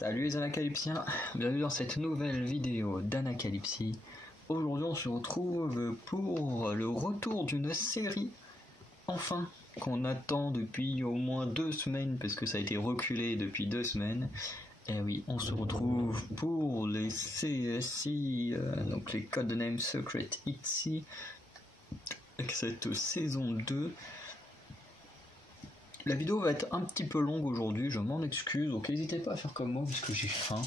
Salut les Anacalypsiens, bienvenue dans cette nouvelle vidéo d'Anacalypsie. Aujourd'hui on se retrouve pour le retour d'une série, enfin, qu'on attend depuis au moins 2 semaines, parce que ça a été reculé depuis 2 semaines. Et oui, on se retrouve pour les CSI, donc les Codename Secret Itzy, avec cette saison 2. La vidéo va être un petit peu longue aujourd'hui, je m'en excuse, donc n'hésitez pas à faire comme moi puisque j'ai faim.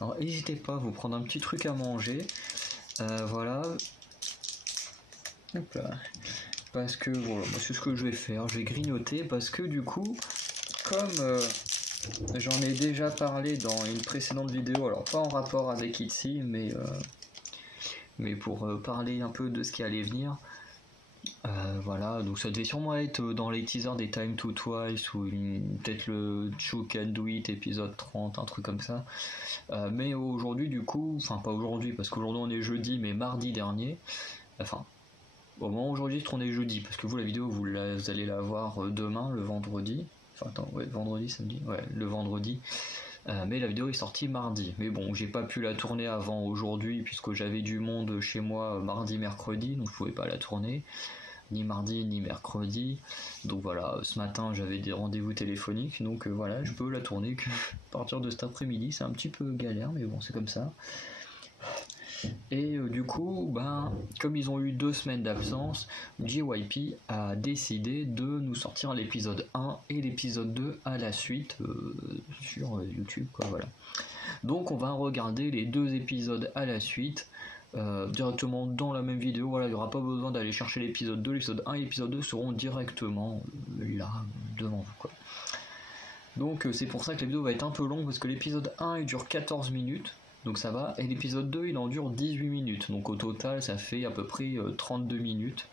Alors n'hésitez pas à vous prendre un petit truc à manger, voilà. Hop là. Parce que voilà, c'est ce que je vais faire, je vais grignoter parce que du coup, comme j'en ai déjà parlé dans une précédente vidéo, alors pas en rapport avec Itzy, mais pour parler un peu de ce qui allait venir. Voilà, donc ça devait sûrement être dans les teasers des Time to Twice ou peut-être le You Can Do It épisode 30, un truc comme ça. Mais aujourd'hui, du coup, enfin pas aujourd'hui parce qu'aujourd'hui on est jeudi, mais mardi dernier, enfin au moment où aujourd'hui on est jeudi, parce que vous la vidéo vous allez la voir demain, le vendredi. Enfin attends, ouais, vendredi, samedi, ouais, le vendredi. Mais la vidéo est sortie mardi. Mais bon, j'ai pas pu la tourner avant aujourd'hui puisque j'avais du monde chez moi mardi, mercredi, donc je pouvais pas la tourner. Ni mardi, ni mercredi. Donc voilà, ce matin j'avais des rendez-vous téléphoniques, donc voilà, je peux la tourner que à partir de cet après-midi. C'est un petit peu galère, mais bon, c'est comme ça. Et du coup, comme ils ont eu 2 semaines d'absence, JYP a décidé de nous sortir l'épisode 1 et l'épisode 2 à la suite sur YouTube, quoi, voilà. Donc on va regarder les 2 épisodes à la suite directement dans la même vidéo. Voilà, il n'y aura pas besoin d'aller chercher l'épisode 2, l'épisode 1 et l'épisode 2 seront directement là, devant vous, quoi. Donc c'est pour ça que la vidéo va être un peu longue, parce que l'épisode 1 il dure 14 minutes. Donc ça va, et l'épisode 2 il en dure 18 minutes, donc au total ça fait à peu près 32 minutes.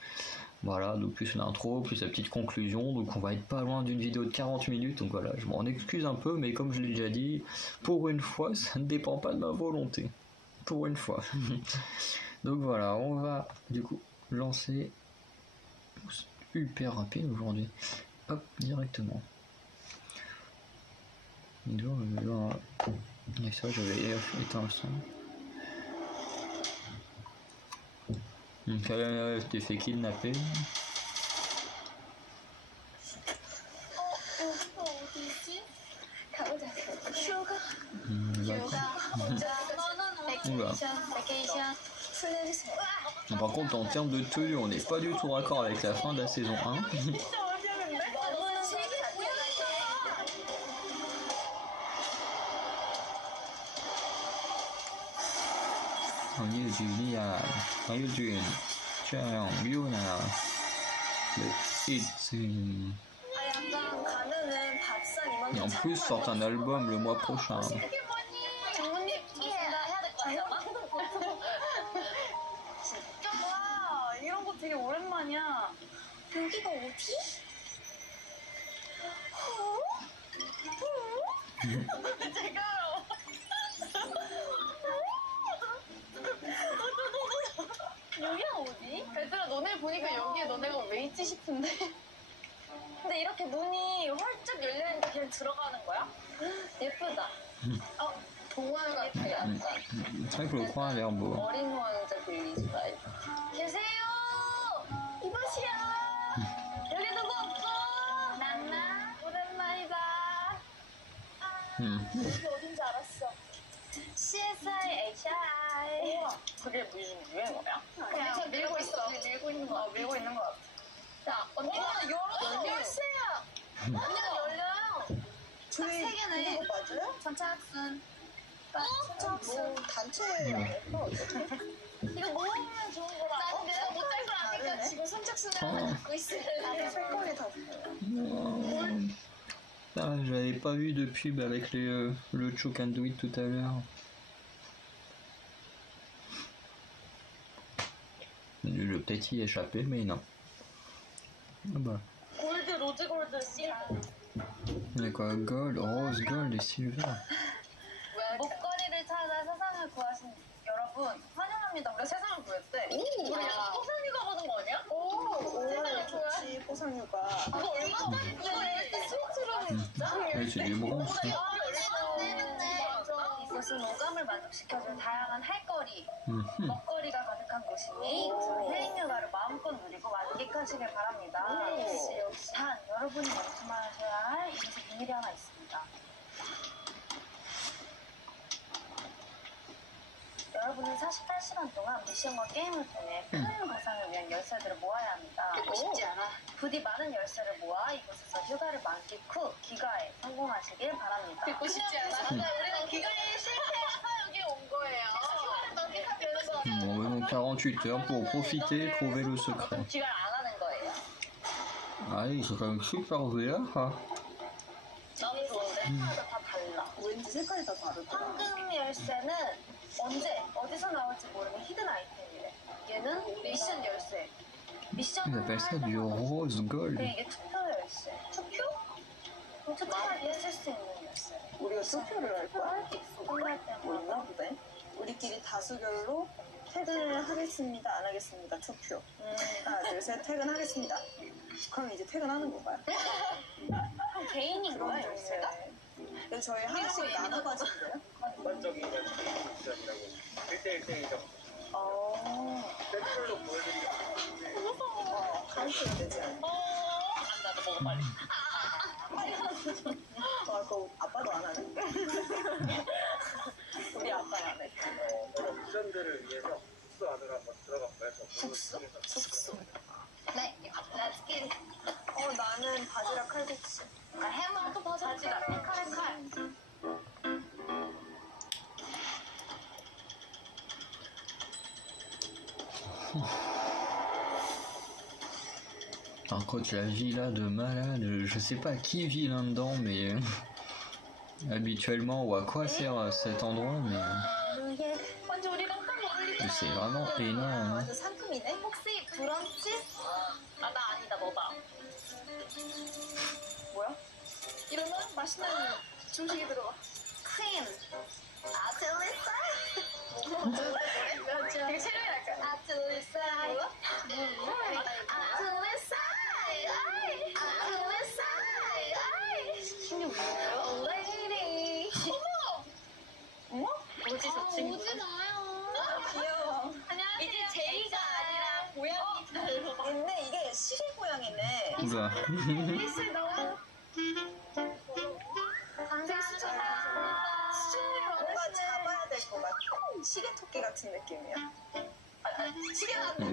Voilà, donc plus l'intro, plus la petite conclusion, donc on va être pas loin d'une vidéo de 40 minutes, donc voilà, je m'en excuse un peu, mais comme je l'ai déjà dit, pour une fois ça ne dépend pas de ma volonté. Pour une fois. Donc voilà, on va du coup lancer super rapide aujourd'hui. Hop, directement. Et ça, j'avais éteint le son. Donc là, je t'ai fait kidnapper. Oula. Par contre, en termes de tenue, on n'est pas du tout raccord avec la fin de la saison 1. Et en plus, sort un album le mois prochain. 되게 오랜만이야. 여기가 어디? 제가 여기가 어디? 얘들아 너네 보니까 여기에 너네가 왜 있지 싶은데. 근데 이렇게 문이 활짝 열려있는데 그냥 들어가는 거야? 예쁘다. 동화 같아 약간. C'est vrai que le coin a l'air beau. 어린 왕자 빌리지 바이브. 계세요. 이보시야. 여기 누구 없어? 난나. 오랜만이다. 여기 어딘지 알았어. CSI, HI. 우와, 그게 무슨 유행어야? 그냥 밀고 있어. 밀고 있는 거. 밀고 있는 거 같아. 자, 언니. 열어. 열쇠야. 그냥 열려요. 딱 3개네. 이거 맞아요? 전차 학순. 뭐 단체예요. 이거 모으면 좋은 거라. 난 내가 못할 걸 아니까 지금 선착순을 갖고 있어요. 살 거리 다. Ah, j'avais pas vu de pub avec le You Can Do It tout à l'heure. Je vais peut-être y échapper, mais non. Ah bah. 골드, 로즈 골드, 실버. D'accord, gold, rose, gold et silver. 목걸이를 찾아 세상을 구하신 여러분 환영합니다. 우리가 세상을 구했대. 우리 약간 포상휴가 받은 거 아니야? 세상을 구해. 포상휴가. 이거 얼마짜리? 이거 스위트룸 진짜? Oui, c'est du bronze. 얼마 안 되는데. 이곳은 오감을 만족시켜줄 다양한 할거리, Mhm. 먹거리가 가득한 곳이니 힐링 휴가를 마음껏 누리고 만끽하시길 바랍니다. 단, 여러분이 명심하셔야 할 이곳의 비밀이 하나 있습니다. 여러분은 48시간 동안 미션과 게임을 통해 큰 보상을 위한 열쇠들을 모아야 합니다. 쉽지 않아. 부디 많은 열쇠를 모아 이곳에서 휴가를 만끽 후 귀가에 성공하시길 바랍니다. 듣고 싶지 않아. 맞아, 우리는 귀가에 실패해서 여기 온 거예요. 휴가를 만끽하면서 Bon, ils ont 48 heures pour profiter, trouver le secret. 귀가를 안 하는 거예요. Ah, ils sont quand même super ouverts. Ah. 나도 좋은데? 하나마다 다 달라. 왠지 색깔이 다 다르더라. 황금 열쇠는 언제 어디서 나올지 모르는 히든 아이템이래. 얘는 미션 열쇠. Ils 미션을 appellent ça 할 du 때마다. rose gold. 근데 이게 투표 열쇠. 투표? 투표할 때 쓸 수 있는 열쇠. 우리가 투표를 할 거야? 할게 있어. 끝날 뭐 있나 때마다. 보네. 우리끼리 다수결로 퇴근을 하겠습니다. 안 하겠습니다. 투표. 하나, 둘, 셋. 퇴근하겠습니다. 그럼 이제 퇴근하는 건가요? 그럼 개인인 거야, 열쇠가? 근데 저희 하나씩 나눠 가지는데요? 객관적인 미션이라고 1대1대1점 샘플로 보여드리기 카운트가 되지 않아. 나도 먹어, 빨리. 그거 아빠도 안 하네. 우리 아빠 안 해. 미션들을 위해서 숙소 안으로 한번 들어가볼까요? 숙소. 네, let's get it. 나는 바지락 칼국수. 해먹도 바지락, 칼에 칼. Par contre, la villa de malade, je sais pas qui vit là-dedans, mais habituellement, ou à quoi sert cet endroit, mais 완전 우리 깜짝 놀리잖아. c'est vraiment énorme. 완전 상큼이네. 혹시 브런치? 나 아니다, 너다. 뭐야? 이러면 맛있는 중식이 들어가. 크림. 아틀리사. 되게 체력이랄까. 아틀리사. 뭐야? 아틀리사. 아틀리사. 이게 뭐예요? 레이디. 어머. 뭐지 저 친구? 오지 마요. 귀여워. 안녕하세요. 이제 제이가 아니라 고양이 잘로. 근데 이게 시리 고양이네. Oula. 미술 너무. 감사합니다. 수준이 뭔가 잡아야 될 것 같아. 시계 토끼 같은 느낌이야. 시계 나왔네.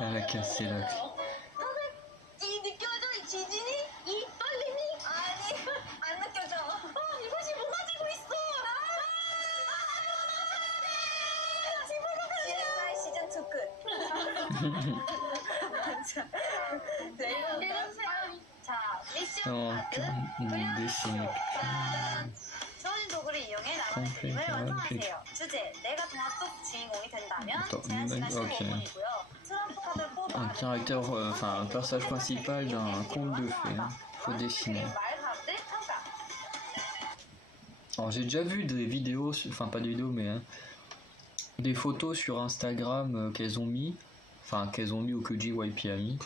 Elle a cassé la. 이 느껴져 이 지진이? 이 떨림이? 아니, 안 느껴져. 이것이 무너지고 있어. CSI 시즌2 끝. 자, 자, 미션 Non, 카드. dessiné. 주어진 도구를 이용해 나만의 그림을 완성하세요. 주제, 내가 동화속 주인공이 된다면 제한 시간 Ok. 15분이고요. 트럼프 카드를 뽑아 Un caractère, enfin un personnage principal d'un conte de fées. Hein. Faut dessiner. 말 가운데 평가. Alors j'ai déjà vu des vidéos, enfin pas des vidéos mais des photos sur Instagram qu'elles ont mis, enfin qu'elles ont mis ou que JYP a mis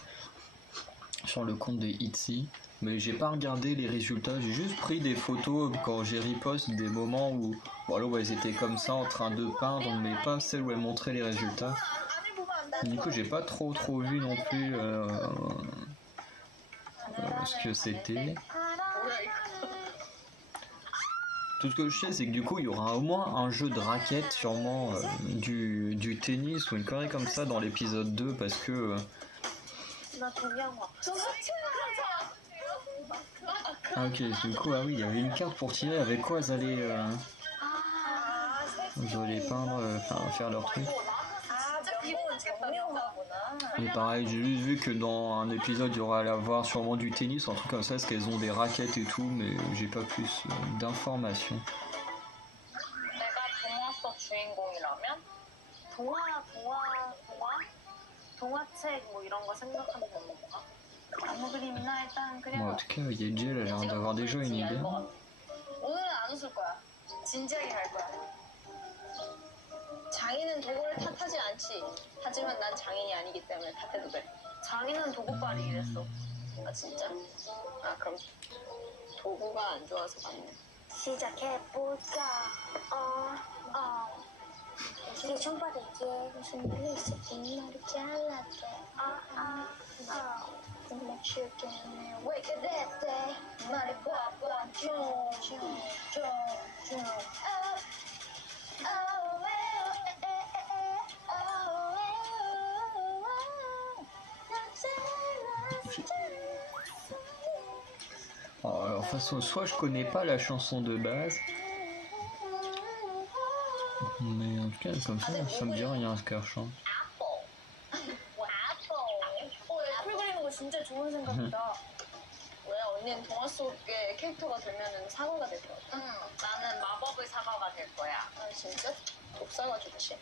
sur le compte de Itzy. Mais j'ai pas regardé les résultats, j'ai juste pris des photos quand j'ai repost des moments où, voilà, où elles étaient comme ça en train de peindre, mais pas celles où elles montraient les résultats. Du coup j'ai pas trop vu non plus ce que c'était. Tout ce que je sais, c'est que du coup, il y aura au moins un jeu de raquettes, sûrement du tennis ou une connerie comme ça dans l'épisode 2, parce que... 나 동양화. Ah ok, du coup, ah oui, il y avait une carte pour tirer avec quoi elles allaient peindre, enfin faire leur truc. 명분 정명화구나. Et pareil, j'ai juste vu que dans un épisode, il y aura à avoir sûrement du tennis, un truc comme ça, parce qu'elles ont des raquettes et tout, mais j'ai pas plus d'informations. 내가 동화 속 주인공이라면 동화책 뭐 이런 거 생각하면 뭔가 아무 그림이나 일단 Bon, 그냥 en tout cas, Yeji, elle a l'air d'avoir déjà une idée. 오늘은 안 웃을 거야. 진지하게 갈 거야. 장인은 도구를 탓하지 않지. 하지만 난 장인이 아니기 때문에 탓해도 돼. 장인은 도구빨이랬어. 아 진짜? 아 그럼 도구가 안 좋아서 맞네. 시작해보자. 이게 손바닥에 무슨 일이 있었지? 머리 잘랐대. 맞추겠네. 왜 그랬대? 말해봐봐. Alors, de toute façon, soit je connais pas la chanson de base, mais en tout cas, comme ça me dit rien ce qu'elle chante. 애플 그리는 거 진짜 좋은 생각이다. 왜 언니는 동화 속의 캐릭터가 되면은 사과가 될 것 같아? 나는 마법의 사과가 될 거야. 아 진짜? 독사가 좋지.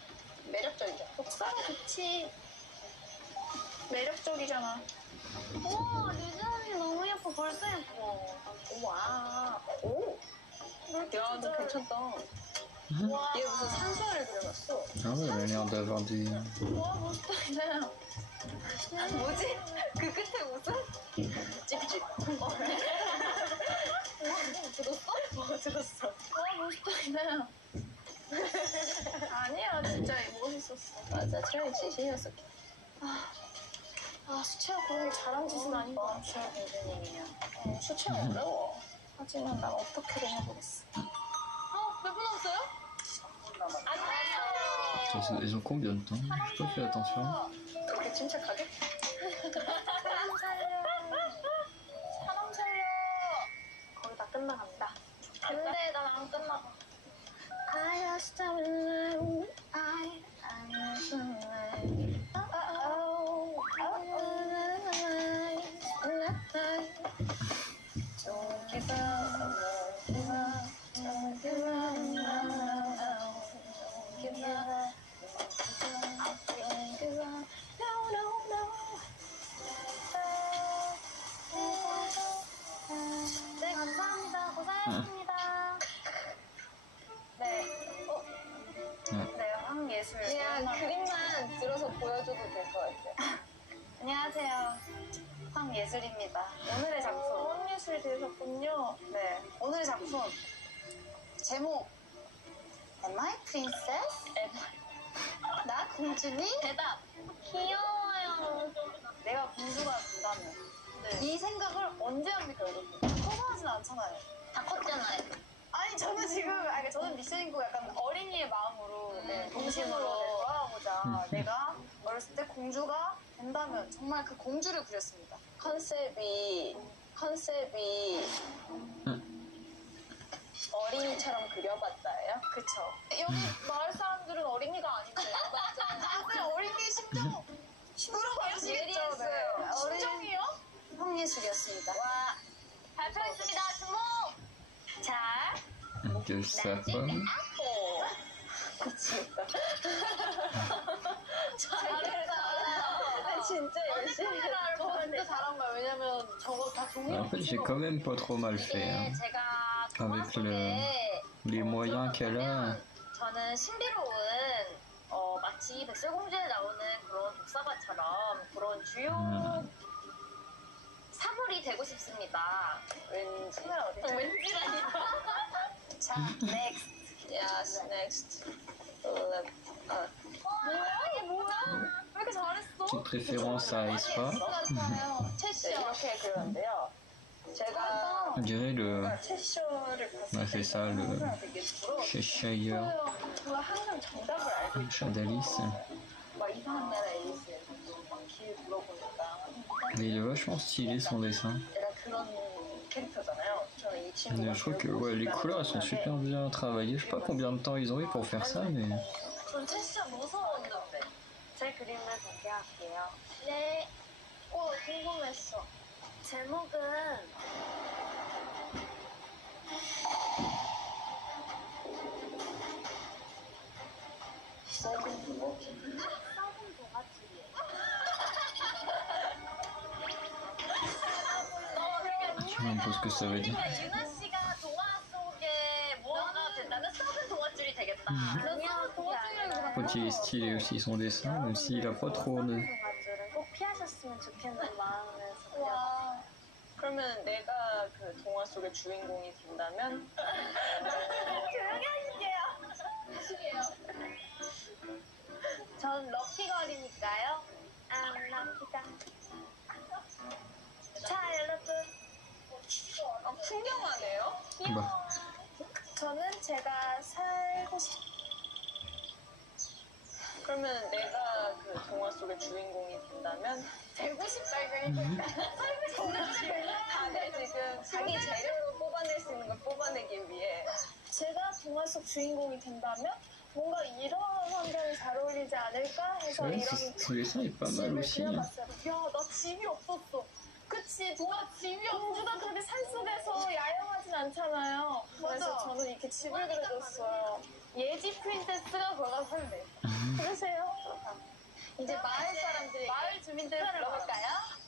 매력적이잖아. 독사가 좋지. 매력적이잖아. 우와, 리즈 언니 너무 예뻐. 벌써 예뻐. 와. 오. 야, 너 괜찮다. 얘 무슨 산수화를 그려놨어. Ah ouais, elle a l'air d'avoir des... 와 멋있다 이제. 뭐지? 그 끝에 웃음? 찝찝. 들었어? 들었어. 와 멋있다 이제. 아니야 진짜 멋있었어. 맞아 트라이 진심이었어. 수채화 그런 게 잘한 짓은 아닌 것 같아. 수채화 공주님이야. 수채화 어려워. 하지만 난 어떻게든 해보겠어. 몇 분 남았어요? 안녕. Ils ont combien de temps? J'ai pas fait attention. 그렇게 침착하게? 사람 살려. 사람 살려. 거의 다 끝나간다. 근데 난 안 끝나가. I lost my life. I lost my life. Don't give up. Don't give up. Don't give up. Don't give up. Don't give up. No, no, no. 네, 감사합니다. 고생하셨습니다. 네. 네, 황예술. 그냥 그림만 들어서 보여줘도 될 것 같아요. 안녕하세요. 황예술입니다. 오늘의 작품. 황예술이 되셨군요. 네. 오늘의 작품. 제목. Am I princess? 나 공주니? 대답. 귀여워요. 내가 공주가 된다면. 네. 이 생각을 언제 합니까, 여러분? 커서 하진 않잖아요. 다 컸잖아요. 아니 저는 지금 저는 미션이고 약간 어린이의 마음으로 동심으로 돌아가보자. 내가 어렸을 때 공주가 된다면 정말 그 공주를 그렸습니다. 컨셉이 어린이처럼 그려봤다예요? 그쵸. 여기 마을 사람들은 어린이가 아닌데 맞아. 어린이 심정 물어봐주시겠죠? 네. 심정이요? 황예술이었습니다. 와 발표했습니다. 주목. 자. Que ça pas. 미치겠다. 잘했다. 진짜 열심히 했어. 진짜 잘한 거야. 왜냐면 저거 다 종이. En fait, j'ai quand même pas trop mal fait. Hein. 제가 Avec les moyens qu'elle a. 저는 신비로운 마치 백설공주에 나오는 그런 독사과처럼 그런 주요 사물이 되고 싶습니다. 왠지. 왠지라니. 자, next. Yes, next. 뭐야 이게 뭐야? 왜 이렇게 잘했어? Petite référence à Aespa. 채쇼 이렇게 그렸는데요. 제가 On dirait le. 채쇼를 Ouais, c'est ça, le Cheshire. 제가 항상 정답을 알고 Le chat d'Alice. 막 이상한 나라 앨리스에서 막 길 물어보니까 Mais il est vachement stylé son dessin. 내가 그런 캐릭터잖아요. 저는 이 친구가 Mais je trouve que ouais, les couleurs elles sont super bien travaillées. Je sais pas combien de temps ils ont eu pour faire ça, mais. 전 진짜 무서웠는데. 제 그림을 공개할게요. 네. 궁금했어. 제목은 썩은 동아줄이에요. Je sais même pas ce que ça veut dire. 유나 씨가 동화 속에 무언가 된다면 썩은 동아줄이 되겠다. 그래서 동아줄을 Faut qu'il est stylé aussi son dessin, même s'il a pas trop de. 동아줄은 꼭 피하셨으면 좋겠는 마음에서 와. 그러면 내가 그 동화 속의 주인공이 된다면 조용히 하실게요. 전 럭키걸이니까요. 럭키다. 자, 여러분. 풍경화네요? 뭐, 저는 제가 살고 싶... 그러면 내가 그 동화 속의 주인공이 된다면 되고 싶다, 이거. 살고 싶다. 다들 지금 자기 재료로 뽑아낼 수 있는 걸 뽑아내기 위해 제가 동화 속 주인공이 된다면 뭔가 이런 환경이 잘 어울리지 않을까 해서 Ouais, 이런 c'est ça est pas mal 집을 aussi. Hein. 그려봤어요. 야, 나 집이 없었어. 그치, 동화 집이 공주가 그렇게 산속에서 야영하진 않잖아요. 그래서 저는 이렇게 집을 그려줬어요. 예지 프린세스가 거가 살래. 그러세요? 이제 마을 사람들, 마을 주민들 불러볼까요?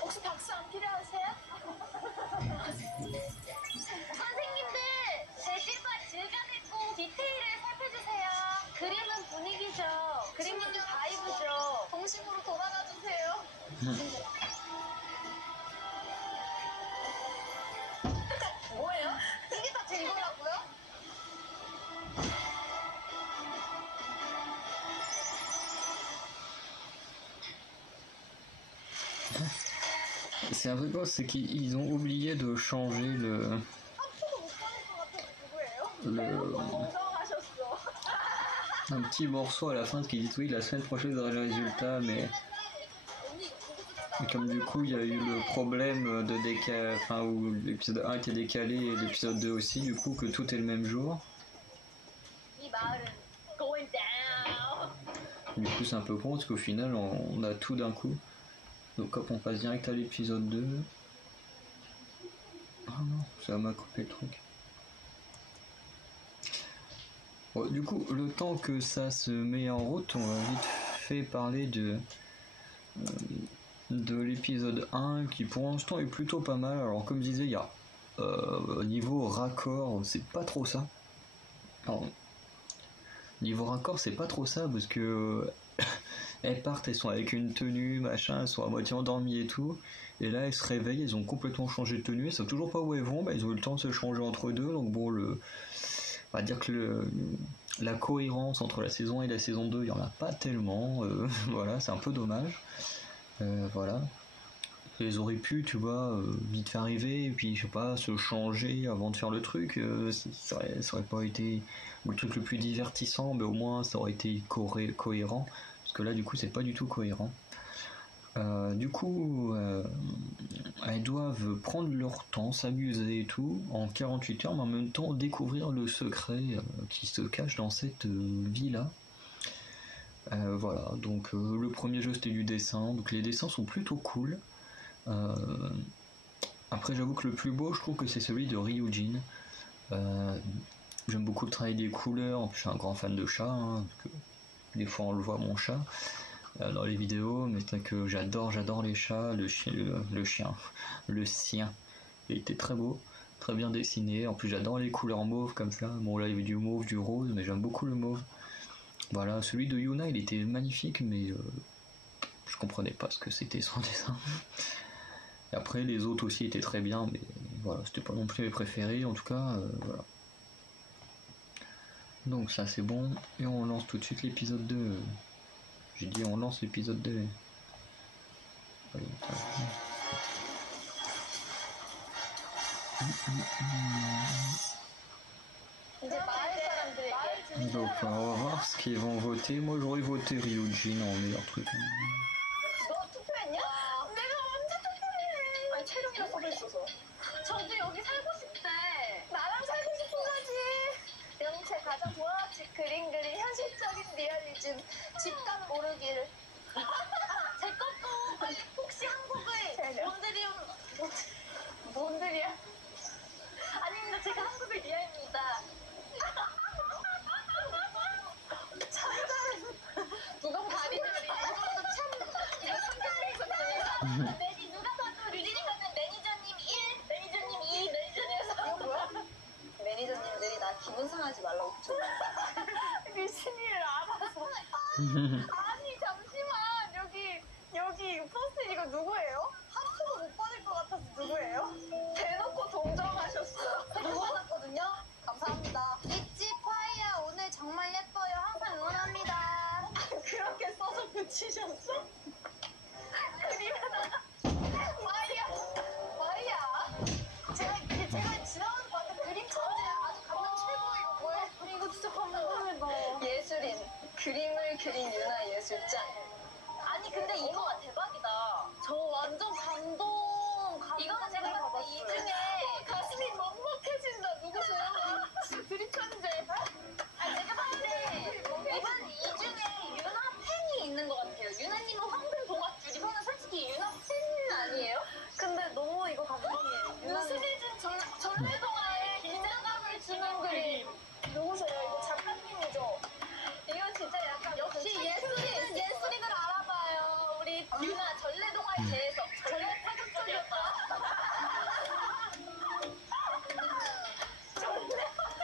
혹시 박수 안 필요하세요? 선생님들, 재질과 질감있고 디테일을 살펴주세요. 그림은 분위기죠. 그림은 바이브죠. 동심으로 돌아가주세요. 뭐예요? 이게 다 제 거라고요? C'est un peu quoi, c'est qu'ils ont oublié de changer le 건강하셨어. un petit morceau à la fin qui dit oui la semaine prochaine vous aurez le résultat mais comme du coup il y a eu le problème de décalage, enfin où l'épisode 1 était décalé et l'épisode 2 aussi, du coup que tout est le même jour. 이 마을은 going down. Du coup c'est un peu con parce qu'au final on a tout d'un coup. Donc hop on passe direct à l'épisode 2. Ah non, ça m'a coupé le truc. Bon, du coup le temps que ça se met en route, on va vite fait parler de l'épisode 1 qui pour l'instant est plutôt pas mal. Alors comme je disais, il y a niveau raccord, c'est pas trop ça. Alors, niveau raccord, c'est pas trop ça parce que elles partent, elles sont avec une tenue, machin, elles sont à moitié endormies et tout. Et là, elles se réveillent, elles ont complètement changé de tenue, elles savent toujours pas où elles vont, bah, ils ont eu le temps de se changer entre deux. Donc bon, on va dire que la cohérence entre la saison 1 et la saison 2, il y en a pas tellement. Voilà, c'est un peu dommage. Voilà. Ils auraient pu, tu vois, vite fait arriver et puis, je sais pas, se changer avant de faire le truc. Ça aurait pas été le truc le plus divertissant, mais au moins ça aurait été cohérent. Parce que là, du coup, c'est pas du tout cohérent. Du coup, elles doivent prendre leur temps, s'amuser et tout, en 48 heures, mais en même temps découvrir le secret qui se cache dans cette vie-là. Voilà, donc le premier jeu c'était du dessin, donc les dessins sont plutôt cool. Après j'avoue que le plus beau je trouve que c'est celui de Ryujin. J'aime beaucoup le travail des couleurs, en plus je suis un grand fan de chat, hein, parce que des fois on le voit mon chat dans les vidéos, mais c'est que j'adore les chats, le sien, il était très beau, très bien dessiné, en plus j'adore les couleurs mauves comme ça, bon là il y avait du mauve, du rose, mais j'aime beaucoup le mauve. Voilà, celui de Yuna il était magnifique, mais je comprenais pas ce que c'était son dessin. Et après les autres aussi étaient très bien, mais voilà, c'était pas non plus mes préférés, en tout cas, voilà. Donc ça c'est bon, et on lance tout de suite l'épisode 2. J'ai dit on lance l'épisode 2. Allez, 이제 마을 사람들에게 마을 주민들 donc on va voir ce qu'ils vont voter. Moi j'aurais voté Ryujin en meilleur truc. 너 투표했냐? 내가 언제 투표해? 아니 체력이라 써져 있어서 저도 여기 살고 싶대. 나랑 살고 싶은 거지. 영채 가장 좋아하지 그림 현실적인 리얼리즘 집값 오르기를. 제 것도 혹시 한국의 몬드리안 아닙니다. 제가 한국의 리아입니다. 누가 다리다리 이거도 참 이거 상당히 매니 누가 봐도 류진이가면 매니저님 1, 매니저님 2, 매니저님에서 뭐야? 매니저님들이 나 기분 상하지 말라고 붙여줘. 류진이를 알아서 아니 잠시만 여기 붙이셨어? 그림에다가 마이야. 제가 지나가는 거 같아. 그림 천재 아주 감명 최고예요. 뭐야? 이거 진짜 감동이다. 예술인 그림을 그린 유나 예술장. 아니 근데 이거 대박이다. 저 완전 감동. 이거는 제가 봤을 때 이 중에 가슴이 먹먹해진다. 누구세요? 그림 천재. 아 제가 봤을 때 이번 이 중에 유나 팬이 있는 것 같아요. 유나님은 황금 동화줄. 이거는 솔직히 유나 팬 아니에요? 근데 너무 이거 감동이에요. 유수리진 전래동화에 긴장감을 주는 그림. 누구세요? 이거 작가님이죠? 이거 진짜 약간 역시 예술인을 알아봐요. 우리 유나 전래동화의 재해석. 전래 파격적이었다.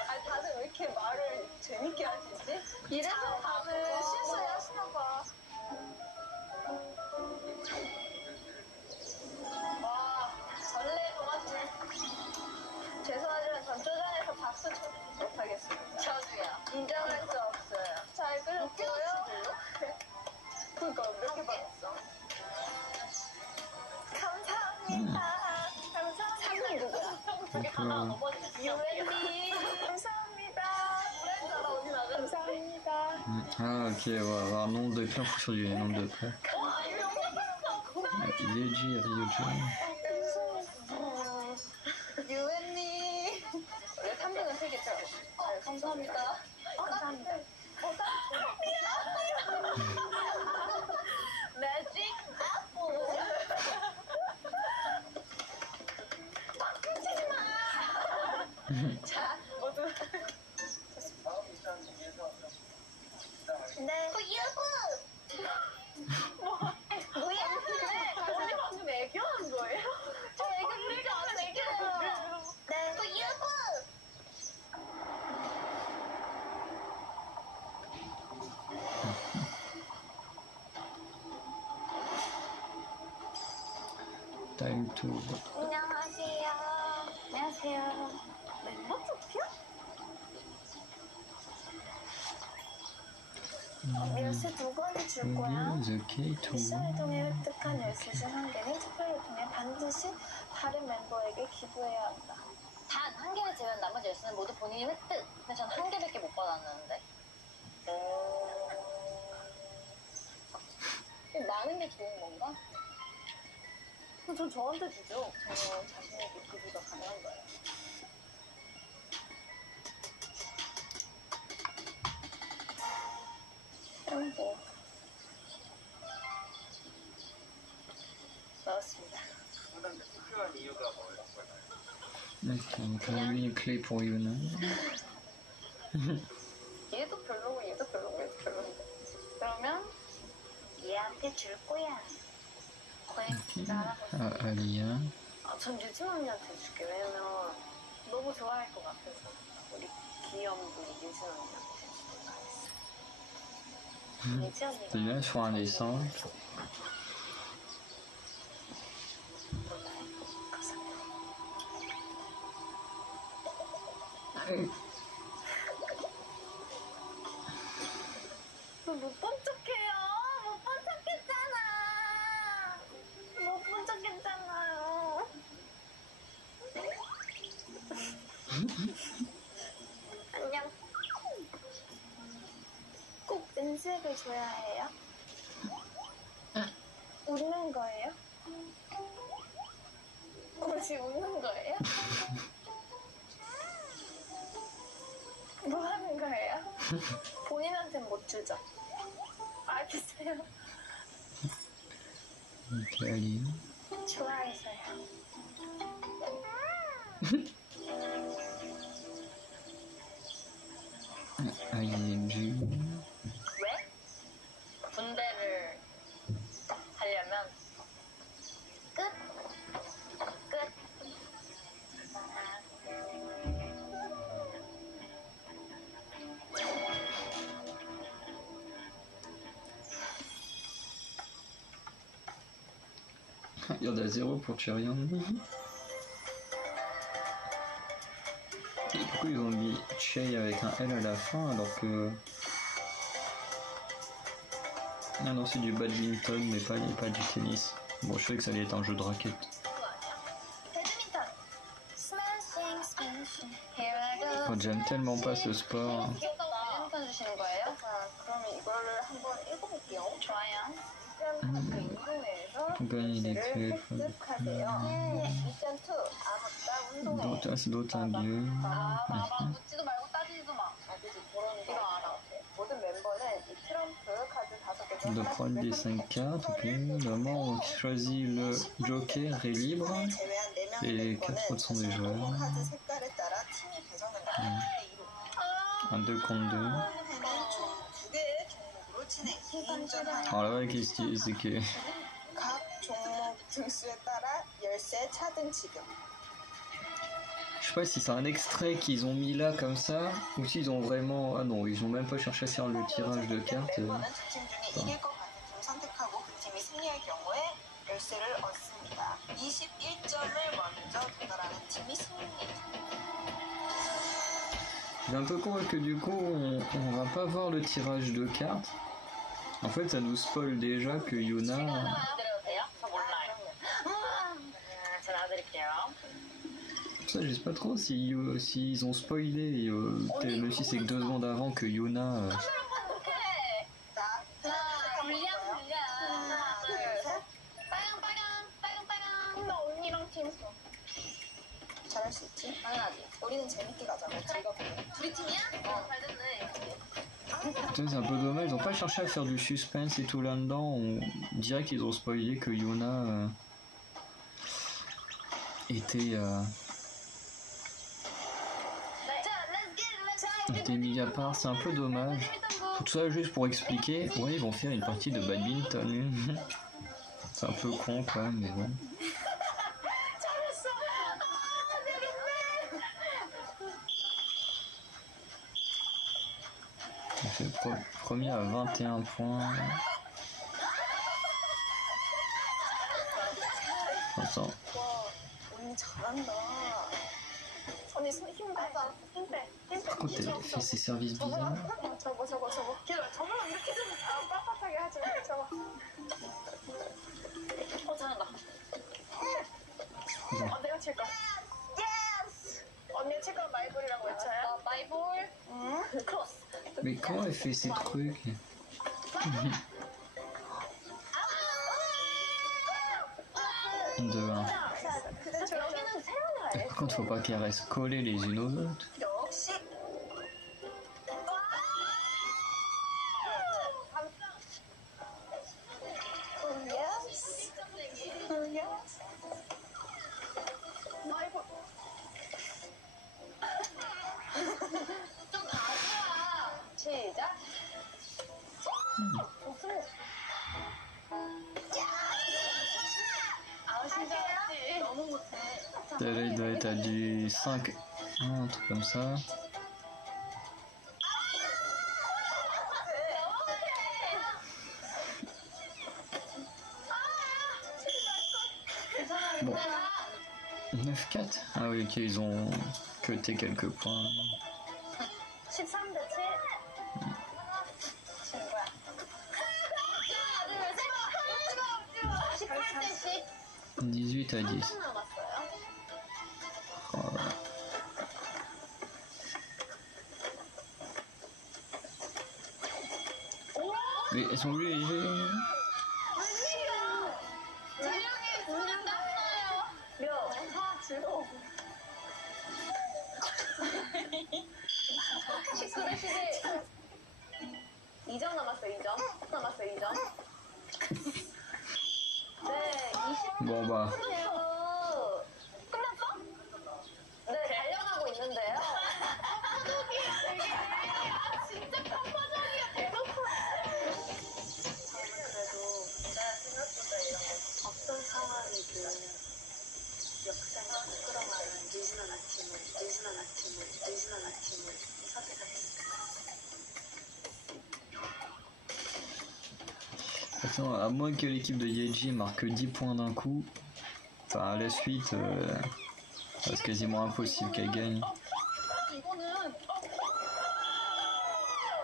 아니 다들 왜 이렇게 말을 재밌게 하시지? 이래서 다들 실수를 하시나봐. 와, 전래동화줄. 죄송하지만 전 쪼잔해서 박수 쳐주지 못하겠습니다. 저도요. 인정할 수 없어요. 잘 그렸고요. 그러니까 몇 개 받았어? 감사합니다. 감사합니다. 상이 누구야? 저기 하나 넘어지면 유엔님. 감사합니다. 브랜드가 어디 나가? 감사합니다. Ah ok, on va avoir un nombre de clés en fonction du nombre de prêts. 와, 이거 영상 Yeji, Ryuji. 유엔님. 원래 3등은 3개죠? 감사합니다. 감사합니다. 매직 애플. 막 훔치지 마. 자, 모두. 다음 일단 위해서 네. 뭐야? 그래. 언니 방금 애교한 거예요? 저 애교 부리지 않은 애교예요. 네. Time to. 안녕하세요. 안녕하세요. 멤버 투표? 열쇠 두 권을 줄 거야. Is okay to. 미션을 통해 획득한 열쇠 중 한 개는 투표를 통해 반드시 다른 멤버에게 기부해야 한다. 단 한 개를 제외한 나머지 열쇠는 모두 본인이 획득. 근데 전 한 개밖에 못 받았는데. 많은 게 좋은 건가? 그럼 전 저한테 주죠. 저 자신에게 기부가 가능한 거예요. 뭐 넣었습니다. 근데 투표한 이유가 뭐예요? Ok, donc on a mis une clé pour Yuna. 얘도 별로고 얘도 별로고 얘도 별로인데. 그러면 얘한테 줄 거야. Ah, Alia. 전 유진 언니한테 줄게. 왜냐면 너무 좋아할 것 같아서. 우리 귀염둥이 유진 언니한테 주도록 하겠어. 유진 언니가 C'est bien sur un dessin. 못 본 척해요. 못 본 척했잖아. 못 본 척했잖아요. 안녕. 꼭 은색을 줘야 해요? 웃는 거예요? 지금 웃는 거예요? 뭐 하는 거예요? 본인한테는 못 주죠. 알겠어요. Ok, Alia. 좋아해서요. Ayeju. 왜? 군대를 하려면 끝. 끝. Il y en a 0 pour Cherian. Et pourquoi ils ont mis Chey avec un L à la fin alors que. Ah non, c'est du badminton, mais pas du tennis. Bon, je sais que ça allait être un jeu de raquette. 배드민턴. Smashing, smashing. Here I go. Moi, j'aime tellement pas ce sport. 귀엽다고 배드민턴 주시는 거예요? 자, 그럼 이거를 한번 읽어볼게요. 좋아요. 미션 운동회에서 Gagner des 를 trucs. 획득하세요. 미션 2. 아깝다 운동회. D'autres dieux. 봐봐. 묻지도 말고 따지지도 마. 아, 그치. 그런 거. 이거 알아. 모든 멤버는 이 트럼프 카드 5개 중 De prendre des 5 cartes, ok. Le membre qui choisit le joker est libre. 제외한 4명의 Et les 멤버는 4 autres sont des 자신의 joueurs. 카드 색깔에 따라 팀이 배정된다. Un 2 contre 2. 운동회는 총 2개의 종목으로 진행. 2인전하는 Alors là, qu'est-ce qu'il c'est que. 각 종목 등수에 따라 열쇠 차등 지급. Je sais pas si c'est un extrait qu'ils ont mis là comme ça, ou s'ils ont vraiment. Ah non, ils ont même pas cherché à faire le tirage de cartes. 멤버는 두 팀 중에 이길 것 같은 팀을 선택하고 그 팀이 승리할 경우에 열쇠를 얻습니다. 21점을 먼저 도달하는 팀이 승리입니다. C'est un peu con parce que du coup, on va pas voir le tirage de cartes. En fait, ça nous spoil déjà que Yuna. 드려도 돼요? 저 몰라요. 저 놔드릴게요. Ça, je sais pas trop si ils ont spoilé, même si c'est que 2 secondes avant que Yuna. 어떡해. 자, 불리한. 하나, 둘, 셋. 빨강. 나 언니랑 팀 있어. 잘할 수 있지? 당연하지. 우리는 재밌게 가자고. 즐겁게. 우리 팀이야? 잘 됐네. Putain, c'est un peu dommage, ils ont pas cherché à faire du suspense et tout là-dedans. On dirait qu'ils ont spoilé que Yuna était mis à part, c'est un peu dommage. Tout ça juste pour expliquer, ouais, ils vont faire une partie de badminton. C'est un peu con quand même, mais bon. On fait premier à 21 points. Attends. 와, 언니 잘한다. 언니 힘 빼. 힘 빼. Par contre, elle fait ses services bizarres. 접어. 기다려. 접으면 이렇게 좀 빳빳하게 하지. 이렇게 접어. 잘한다. 내가 칠 거야. 예스! 언니가 칠 거야 마이볼이라고 외쳐요? 마이볼. 응? 크로스. Mais comment elle fait ces trucs? De 1. 그대처럼 여기는 세연이가 해. Par contre, faut pas qu'elles restent collées les unes aux autres. 역시. 예스. 예스. 마이볼. 좀 가져와. 시작. 아웃이지. 너무 못해. Elle doit être à du 5. Un truc comme ça. Bon. 9-4. Ah oui, ok, ils ont cuté quelques points. 13대 7. 진 거야. 하나, 둘, 셋. 18대 10. 18 à 10. 남았어요. Oh là. Mais elles sont obligées. 웬일이야? 재영이 분량 땄어요. 몇? 즐거워. 19대 11. 2점 남았어요, 2점. 남았어요, 2점. 네, 20. Bon bah. 끝났어? 네, 달려가고 있는데요. 진짜 깜빡이야. 대놓고. 그래도 제가 생각보다 이런 거 어떤 상황이든 역사가 끌어가는 뉴질랜드 팀을 선택하겠습니다. Attends, à moins que l'équipe de Yeji marque 10 points d'un coup, enfin à la suite, c'est quasiment impossible qu'elle gagne. 이거는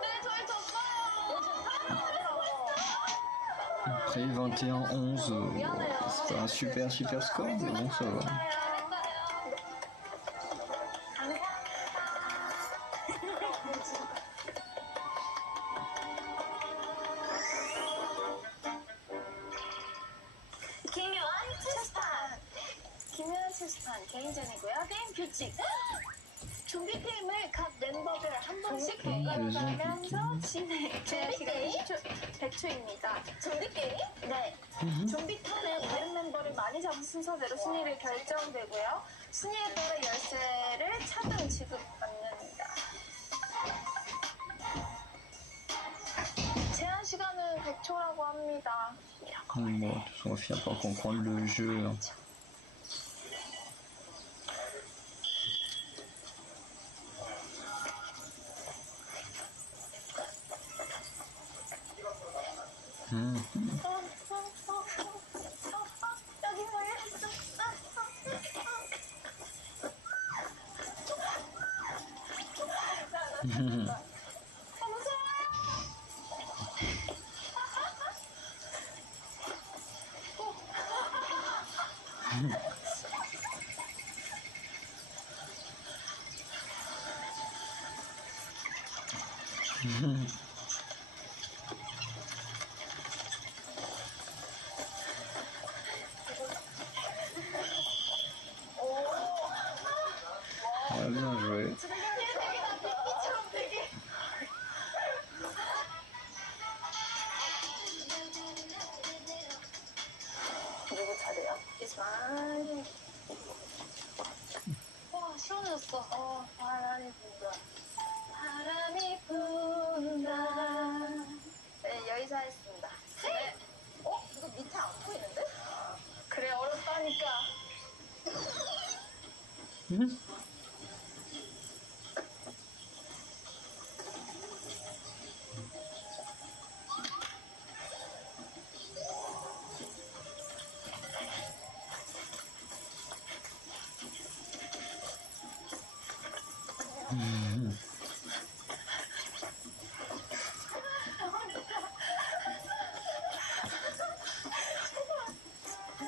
네, 저희 졌어요. Après 21-11, c'est pas un super score, mais bon, ça va. 김요한 체스판 개인전이고요. 게임 규칙. 좀비 게임을 각 멤버별 한 번씩 번갈아가면서 진행. 제한 시간 100초입니다. 좀비 게임? 네. 좀비 턴에 다른 멤버를 많이 잡은 순서대로 순위를 결정되고요. 순위에 따라 열쇠를 차등 지급받습니다. 제한 시간은 100초라고 합니다. Bon, on va finir par comprendre le jeu. 여기 걸렸어. Ouais, bien joué. 누구 차례야? It's mine. 와, 시원해졌어. 바람이 분다. 바람이 분다. 네, 여기서 했습니다. 네. 이거 밑에 안 보이는데? 그래, 어렵다니까.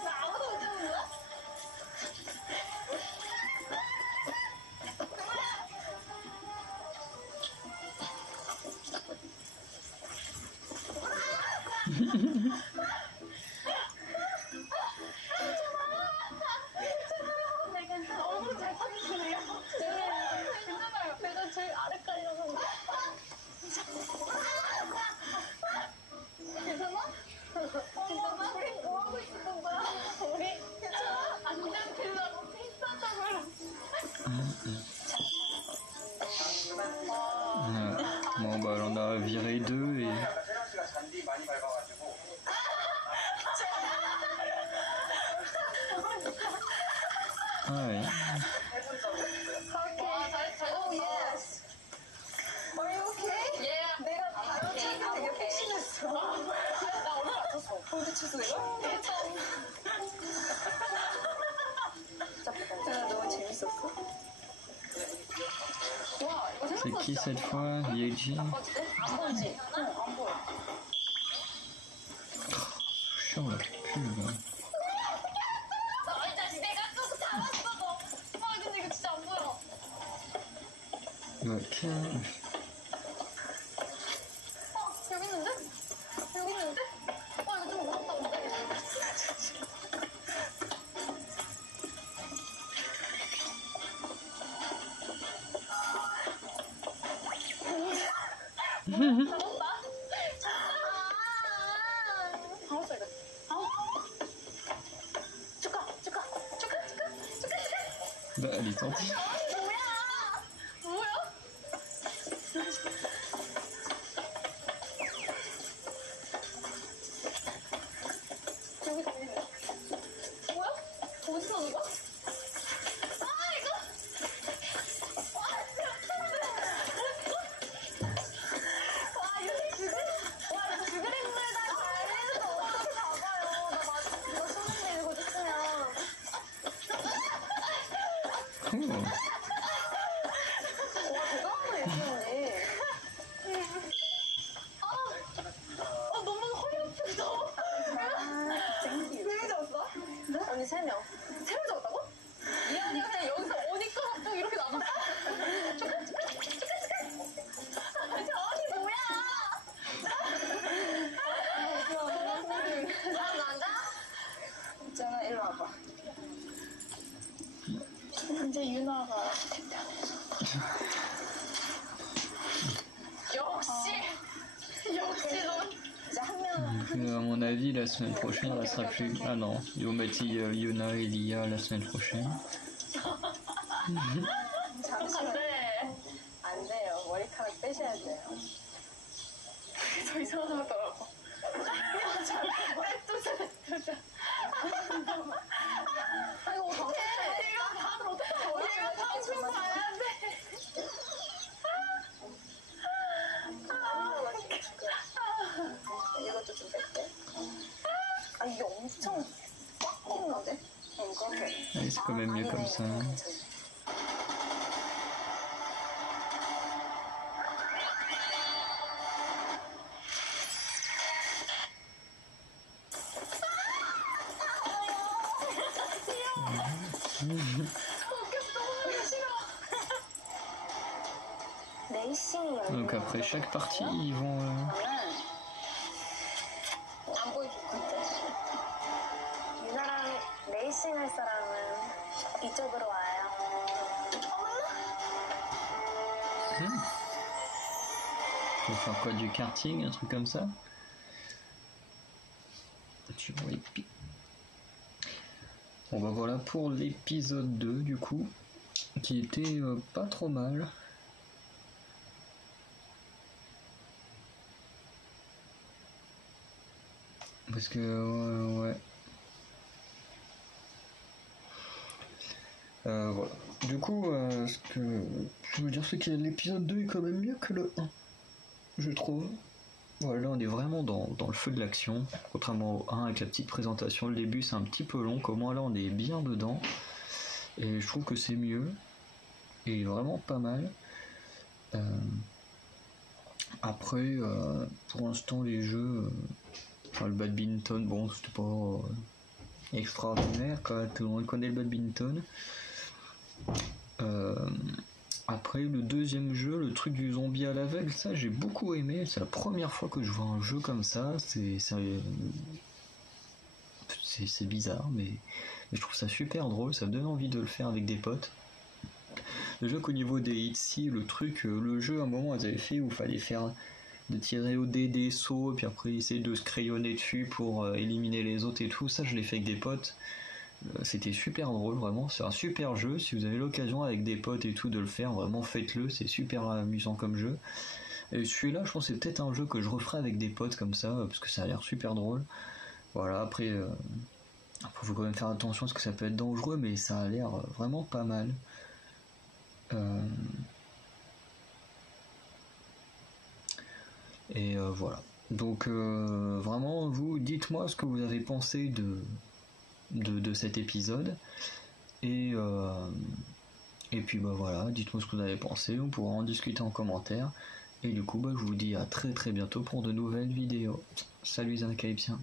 나 아무도 못 잡는 거야? 괜찮아. 얼굴 잘 찾으시네요. 괜찮아요. 내가 제일 아래 깔려서. 괜찮아? 괜찮아? 우리 뭐 하고 있었던 거야? 우리 괜찮아? 안전 필라고 필사적으로. Bon, bah, on a viré 2 et. 세라 씨가 잔디 많이 밟아가지고 Ah ouais. 와, 잘. 오, 예스. Are you okay? Yeah. 내가 바로 찍을 되게 폭신했어. 나 얼굴 다쳤어. 폴드 치수 내가? 진짜 너무 재밌었어. 와, 이거 C'est 생각보다 qui 진짜 cette fois? Yeji? 안 보이지? 응, 안 보여. Chiant la pub. 이 자식 내가 또 잡았어 너. 근데 이거 진짜 안 보여. Ok. 여기 있는데? 여기 있는데? 이거 좀 무섭다 근데. 잡았다. 방어 소리가. 축하. Bah, elle est sortie. 뭐야? 여기 달리네. 뭐야? 어디서 오는 거야? 이거! 이거 죽으림물다 달리는데 어떻게 잡아요? 이거 손에 들고 있으면. Oh. 대단한 거 있었네. 너무 허리 아프다. 왜 졌어? 언니 3명. 세명 졌다고? 이한이가 그냥 여기서 오니까 갑자기 이렇게 나갔어. 저 언니 뭐야? 나 맞아? 있잖아, 일로 와봐. 이제 유나가 역시 넌 이제 한 명. À mon avis, la semaine prochaine, elle sera plus. Ah non, ils ont bâti Yona et Lia la semaine prochaine. 잠시만. 네. 안 돼요. 머리카락 빼셔야 돼요. 더 이상하더라고. 아이고 어떡해. 다들 어떡해. 우리가 방송 봐야 돼. 이것도 좀 뺄게. 아, 이게 엄청 꽉 꺾는데? 그렇게. Allez, c'est quand même mieux comme ça. 레이싱이 Donc après chaque partie, ils vont. 안 보여줄 건데. 유나랑 레이싱 할 사람은 이쪽으로 와요. Faut faire quoi, du karting, un truc comme ça? Tu vois les pics. Bon bah voilà pour l'épisode 2 du coup, qui était pas trop mal. Parce que ouais. Voilà. Du coup, ce que je veux dire, c'est que l'épisode 2 est quand même mieux que le 1, je trouve. Voilà, là on est vraiment dans le feu de l'action, contrairement au 1 avec la petite présentation. Le début c'est un petit peu long, qu'au moins là on est bien dedans. Et je trouve que c'est mieux. Et vraiment pas mal. Après, pour l'instant les jeux... Enfin, le badminton, bon, c'était pas extraordinaire, quoi. Tout le monde connaît le badminton. Après, le deuxième jeu, le truc du zombie à l'aveugle, ça j'ai beaucoup aimé. C'est la première fois que je vois un jeu comme ça. C'est bizarre, mais je trouve ça super drôle. Ça me donne envie de le faire avec des potes. Déjà qu'au niveau des hits, le jeu à un moment ils avaient fait où il fallait faire de tirer au dé des sauts, puis après essayer de se crayonner dessus pour éliminer les autres et tout. Ça, je l'ai fait avec des potes. C'était super drôle, vraiment. C'est un super jeu. Si vous avez l'occasion avec des potes et tout de le faire, vraiment faites-le. C'est super amusant comme jeu. Et celui-là, je pense que c'est peut-être un jeu que je referai avec des potes comme ça, parce que ça a l'air super drôle. Voilà, après, faut quand même faire attention parce que ça peut être dangereux, mais ça a l'air vraiment pas mal. Et voilà. Donc vraiment, vous dites-moi ce que vous avez pensé de cet épisode. Et puis bah voilà, dites-moi ce que vous avez pensé, on pourra en discuter en commentaire. Et du coup, bah, je vous dis à très très bientôt pour de nouvelles vidéos. Salut les Anacalypsiens.